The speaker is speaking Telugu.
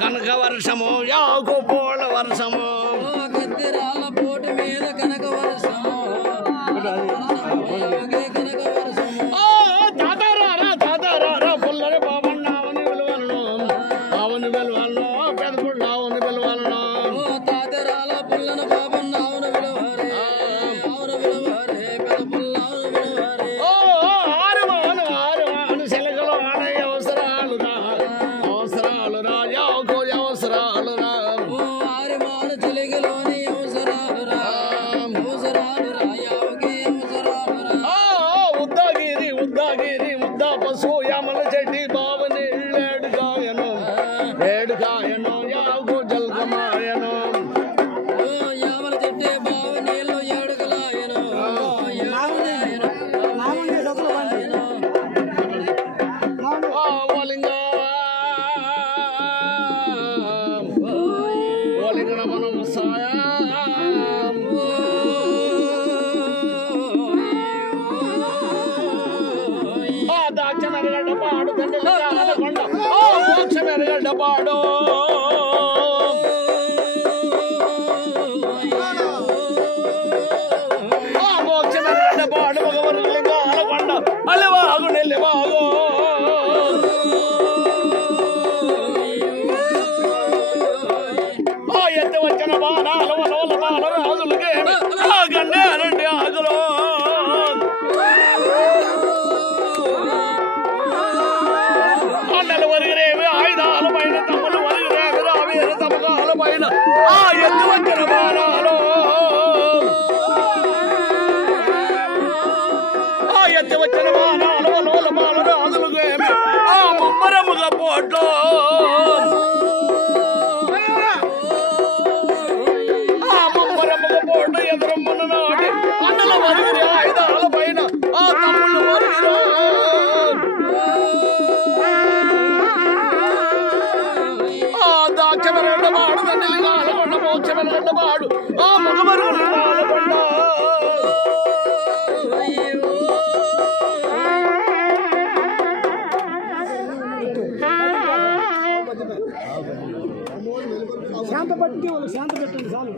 కనక వర్షము యాకు పోల వర్షము కత్తిరాల పోటు మీద కనక వర్షము తాతారా పుల్లని బాబన్న అవని వెలువలను పెద్ద పుల్ల అవని వెలువలను తాతరాల పుల్లన బాబన్న అవును విలువరే పెద్ద పుల్ల అవును విలువరే ఆరుమాను సెలగలు ఆడే అవసరాలు యాకు అవసరాలు ఆరుమాను తెలుగులోని అవసరాలు యావకి అవసరాలు ఉద్దాగిరి ముద్దా పశు యామల చెట్టి బావని ఏడుకాయను యాకు జల్కమాయను యామల చెట్టే బావ నీళ్ళు ఏడుకలాయను ఓలింగ మనం సాయా దాక్షమెరగడ్డపాడు దండలకొండ మోక్షమెరగడ్డపాడు మోక్షమెరగడ్డపాడు మగవరులింగాలకొండ అలివాగు నెల్లివాగు ఎత్తి వచ్చిన బాణాలు వనవల బాల రాజులకే గండారండి ఆగులో కొండలు వరిగిరేవి ఆయుధాల పైన తమ్ములు వరిగిరేవి రావేరు తమకాల పైన ఆ ఎత్తు వచ్చిన బాణాలు ఎత్తి వచ్చిన బాణాలు వనవల బాల రాజులకేమి ఆ ముమ్మరముగా పోట్లు పోటు ఎదురమ్మన్న నాటి కొండల వరిగిరి ఆయుధాల పైన ఆ తమ్ముళ్ళు వరిగిరు దాక్షమెరగడ్డపాడు దండలింగాలకొండ మోక్షమెరగడ్డపాడు ఆ మగవరులింగాలకొండ శాంత పట్టి వాళ్ళు శాంత పెట్టండి చాలు.